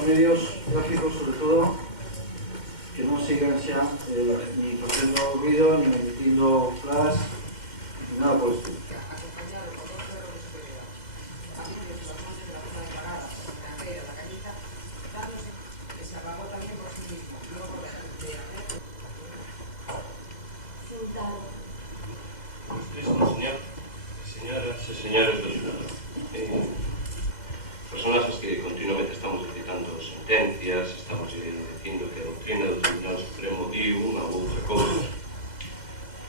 os medios gráficos, sobre todo, que non sigan xa ni facendo ruido, ni emitindo flash, ni nada por esto. Señoras e señores do Senado, personas as que continuamente estamos citando sentencias, estamos dicindo que a doutrina do Tribunal Supremo diu unha ou outra cousa,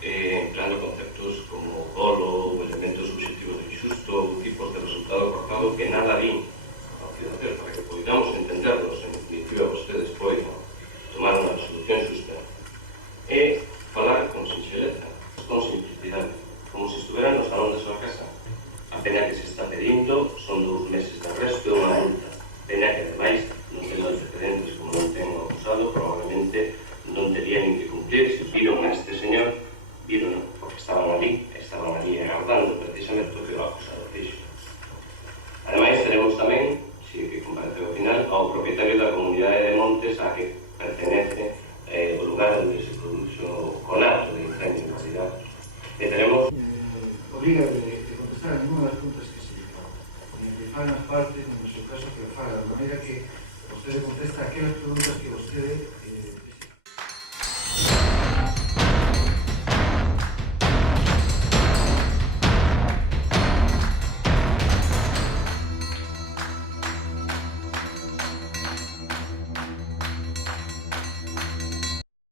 empleando conceptos como dolo ou elementos subjetivos de injusto ou tipos de resultado cortado que nada din ao cidadán para que poidamos entenderlos, en definitiva vostedes poidan tomar unha resolución xusta e falar con sinxeleza, con simplicidade, como se estuveran no salón da súa casa. A pena que se está pedindo son 2 meses de arresto e unha multa. Pena que, ademais, non tendo antecedentes como non ten o acusado, probablemente non tería nin que cumplir. Se viron a este señor, viron, porque estaban ali agardando precisamente o que o acusado dixo. Ademais, teremos tamén, si que comparece ao final, ao propietario da comunidade de Montes a que pertenece o lugar onde se produxo o conato de incendio en realidad. E teremos obliga de contestar a ninguna das preguntas que se que fagan as partes, no seu caso que o faga, de maneira que vostede contesta aquelas preguntas que vostede